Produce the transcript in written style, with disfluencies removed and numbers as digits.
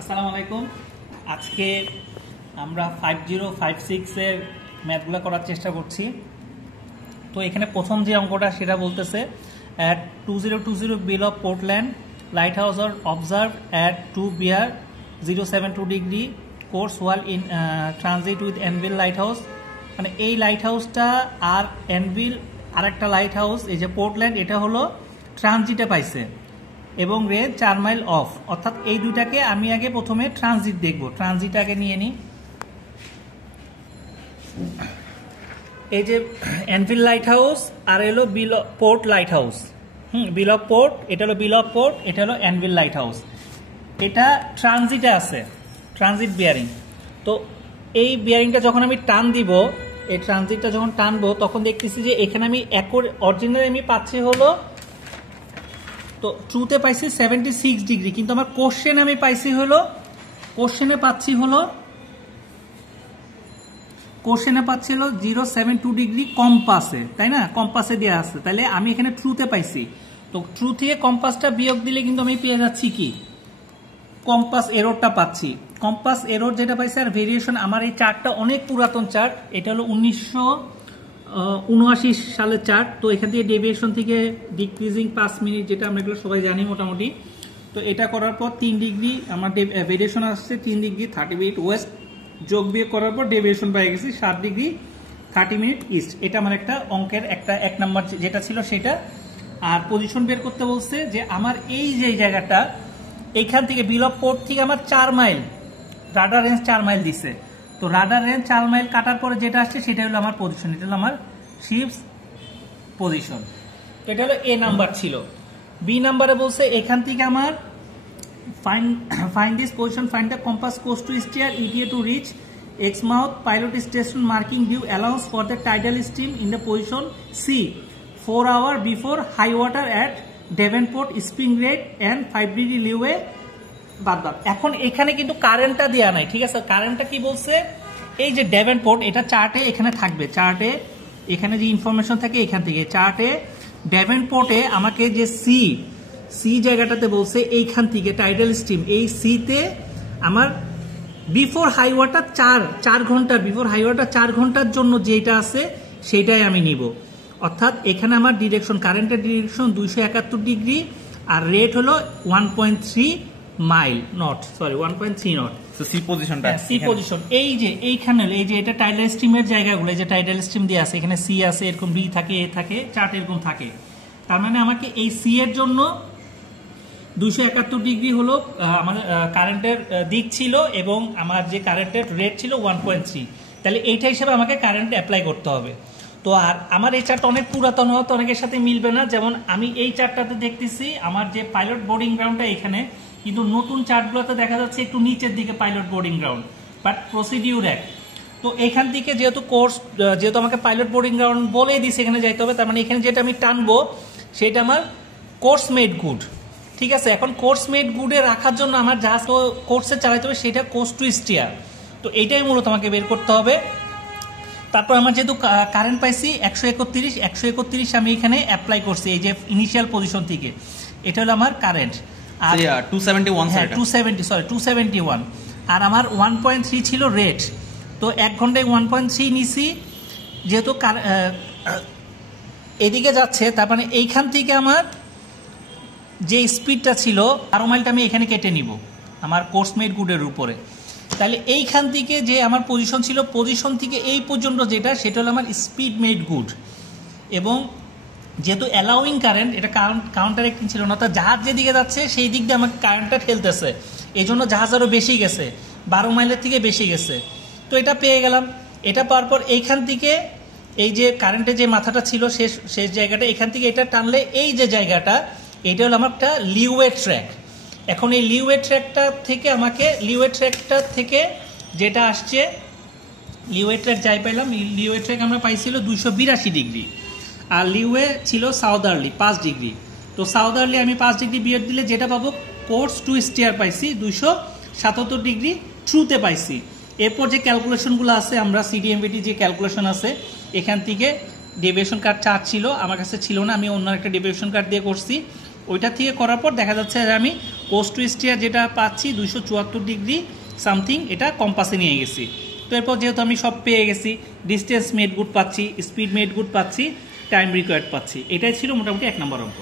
আসসালামু আলাইকুম। আজকে আমরা 5056 এর ম্যাথগুলো করার চেষ্টা করছি। তো এখানে প্রথম যে অঙ্কটা সেটা বলতেছে at 2020 bill of Portland lighthouse are observed at 2 BR 072 degree course while in transit with Anvil lighthouse। মানে এই লাইট হাউসটা আর অ্যানভিল আর একটা লাইট হাউস এই যে পোর্টল্যান্ড এটা হলো ট্রানজিটে পাইছে এবং রেঞ্জ 4 মাইল অফ, অর্থাৎ এই দুইটাকে আমি আগে প্রথমে ট্রানজিট দেখব। ট্রানজিট আগে নিয়ে নিই। এই যে অ্যানভিল লাইট হাউস আর এলো port light house. Bill of port, এটা হলো বিল অফ পোর্ট, এটা হলো অ্যানভিল লাইট হাউস। এটা ট্রানজিটে আছে, ট্রানজিট বিয়ারিং। তো এই বিয়ারিংটা যখন আমি টান দিব, এই ট্রানজিটটা যখন টানবো তখন দেখতেছি যে এখানে আমি অরিজিনাল আমি পাচ্ছি হলো, তো ট্রুতে পাইছি 76 ডিগ্রি, কিন্তু আমার কোশ্চেন আমি পাইছি হলো, কোশ্চেনে পাচ্ছি হলো 072 ডিগ্রি কম্পাসে, তাই না? কম্পাসে দেওয়া আছে, তাহলে আমি এখানে ট্রুতে পাইছি। তো ট্রু থেকে কম্পাসটা বিয়োগ দিলে কিন্তু আমি পেয়ে যাচ্ছি কি, কম্পাস এররটা পাচ্ছি। কম্পাস এরর যেটা পাইছি আর ভেরিয়েশন, আমার এই চার্টটা অনেক পুরাতন চার্ট, এটা হলো 1979 সালের চার্ট। তো এখান থেকে ডেভিয়েশন থেকে ডিক্রিজিং 5 মিনিট, যেটা আমরা এগুলো সবাই জানি মোটামুটি। তো এটা করার পর 3 ডিগ্রি আমার ভেরিয়েশন আসছে, 3 ডিগ্রি 30 মিনিট ওয়েস্ট, যোগ বিয়োগ করার পর ডেভিয়েশন পেয়ে গেছি 7 ডিগ্রি 30 মিনিট ইস্ট। এটা আমার একটা অঙ্কের এক নাম্বার যেটা ছিল সেটা। আর পজিশন বের করতে বলছে যে আমার এই যে জায়গাটা, এইখান থেকে বিল অফ পোর্ট থেকে আমার 4 মাইল, রাডার রেঞ্জ 4 মাইল দিছে। তো রাডার রেঞ্জ 4 মাইল কাটার পরে যেটা আসছে সেটা হলো আমার পজিশন, এটা হলো আমার শিপস পজিশন। তো এটা হলো এ নাম্বার ছিল। বি নাম্বারে বলছে এখান থেকে আমার find this position, find the compass course to steer ETA to reach Exmouth pilot station marking due allows for the tidal stream in the position C 4 hours before high water at Devonport spring rate and 5 degree leeway বাদ। এখন এখানে কিন্তু কারেন্টটা দেওয়া নাই, ঠিক আছে? কারেন্টটা কি বলছে, এই যে ডেভেনপোর্ট এটা চার্টে এখানে থাকবে, চার্টে এখানে যে ইনফরমেশন থাকে এখান থেকে চার্টে ডেভেনপোর্টে আমাকে যে সি জায়গাটাতে বলছে এইখান থেকে টাইডাল স্ট্রিম, এই সিতে আমার বিফোর হাই ওয়াটার 4 ঘন্টার, বিফোর হাই ওয়াটার 4 ঘন্টার জন্য যেটা আছে সেটাই আমি নিব। অর্থাৎ এখানে আমার ডিরেকশন, কারেন্টের ডিরেকশন 271 ডিগ্রি আর রেট হলো 1.3 মাইল নট, সরি 1.3 নট। তো সি পজিশনটা, সি পজিশন এই যে এইখানে, এই যে এটা টাইডাল স্ট্রিমের জায়গাগুলো, এই যে টাইডাল স্ট্রিম দিয়ে আছে, এখানে সি আছে, এরকম বি থাকে, এ থাকে, চার্ট এরকম থাকে। তার মানে আমাকে এই সি এর জন্য 271 ডিগ্রি হলো আমার কারেন্টের দিক ছিল এবং আমার যে কারেন্টের রেট ছিল 1.3, তাহলে এইটা হিসেবে আমাকে কারেন্ট অ্যাপ্লাই করতে হবে। তো আর আমার এই চার্টটা অনেক পুরাতন হতো, অনেকের সাথে মিলবে না। যেমন আমি এই চার্টটাতে দেখতেছি আমার যে পাইলট বোর্ডিং গ্রাউন্ডটা এখানে, কিন্তু নতুন চার্টগুলোতে দেখা যাচ্ছে একটু নিচের দিকে pilot boarding ground, but procedure এক। তো এখান থেকে যেহেতু যেহেতু আমাকে পাইলট বোর্ডিং গ্রাউন্ড বলে দিছে এখানে যাইতে হবে, তার মানে এখানে যেটা আমি টানবো সেটা আমার কোর্স মেড গুড, ঠিক আছে? এখন কোর্স মেড গুডে রাখার জন্য আমার যা কোর্সে চালাইতে হবে সেটা কোর্স টু স্টিয়ার। তো এইটাই মূলত আমাকে বের করতে হবে। তারপর আমার যেহেতু কারেন্ট পাইছি 131 আমি এখানে অ্যাপ্লাই করছি এই যে ইনিশিয়াল পজিশন থেকে, এটা হলো আমার কারেন্ট। আর 271 আর আমার 1.3 ছিল রেট। তো 1 ঘন্টায় 1.3 নিছি, যেহেতু এদিকে যাচ্ছে, তার মানে এইখান থেকে আমার যে স্পিডটা ছিল 12 মাইলটা আমি এখানে কেটে নিব আমার কোর্স মেড গুডের উপরে। তাহলে এইখান থেকে যে আমার পজিশন ছিল, পজিশন থেকে এই পর্যন্ত যেটা, সেটা হলো আমার স্পিড মেড গুড। এবং যেহেতু অ্যালাউইং কারেন্ট, এটা কাউন্টার অ্যাক্টিং ছিল না, অর্থাৎ জাহাজ যেদিকে যাচ্ছে সেই দিক দিয়ে আমাকে কারেন্টটা ঠেলতেছে, এই জন্য জাহাজ আরও বেশি গেছে, 12 মাইলের থেকে বেশি গেছে। তো এটা পেয়ে গেলাম। এটা পাওয়ার পর এইখান থেকে এই যে কারেন্টের যে মাথাটা ছিল শেষ জায়গাটা, এখান থেকে এটা টানলে এই যে জায়গাটা, এটা হলো আমার একটা লিওয়ে ট্র্যাক। এখন এই লিওয়ে ট্র্যাকটা থেকে যেটা আসছে, লিওয়ে ট্র্যাক যাই পাইলাম, লিওয়ে ট্র্যাক আমরা পাইছিল 282 ডিগ্রি, আর লিওয়ে ছিল সাউদার্লি 5 ডিগ্রি। তো সাউদার্লি আমি 5 ডিগ্রি বিয়োগ দিলে যেটা পাবো, কোর্স টু স্টিয়ার পাইছি 277 ডিগ্রি ট্রুতে পাইছি। এরপর যে ক্যালকুলেশনগুলো আছে, আমরা সিডিএমবিটি যে ক্যালকুলেশন আছে, এখান থেকে ডেভিয়েশন কার্ড চার্ট ছিল, আমার কাছে ছিল না, আমি অন্য একটা ডেভিয়েশন কার্ড দিয়ে করছি। ওইটা থেকে করার পর দেখা যাচ্ছে যে আমি কোস্ট টু স্টিয়ার যেটা পাচ্ছি 274 ডিগ্রি সামথিং, এটা কম্পাসে নিয়ে গেছি। তো এরপর যেহেতু আমি সব পেয়ে গেছি, ডিস্টেন্স মেড গুড পাচ্ছি, স্পিড মেড গুড পাচ্ছি, টাইম রিকোয়ার্ড পাচ্ছি, এটাই ছিল মোটামুটি 1 নম্বর অঙ্ক।